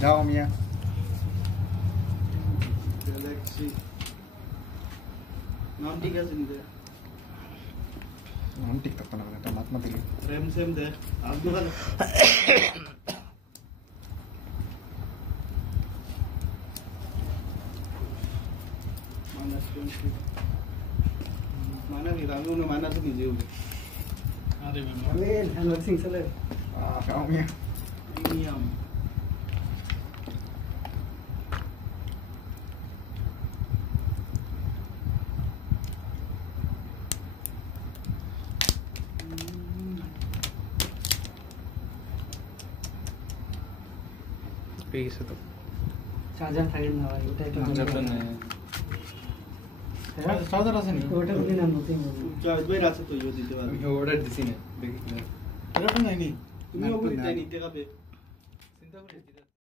xiaomi Galaxy नाम ठीक है सिंधे नाम ठीक तक ना तो मत मत ले रैम सेम दे आप दो वाला माना भी रामू ने माना से कीजिए अरे अनबॉक्सिंग चले xiaomi प्रीमियम पेस है तो चार्जर फाइल ना भाई उठा तो चार्जर नहीं है चार्जर আছে নি ওটা বলি না নতুন চার্জ ভাই আছে তো ইউ দিতে পারবে অর্ডার দিছি না দেখি এটা তো নাই নি তুমি ওগুলো নিতে নিতে হবে চিন্তা করে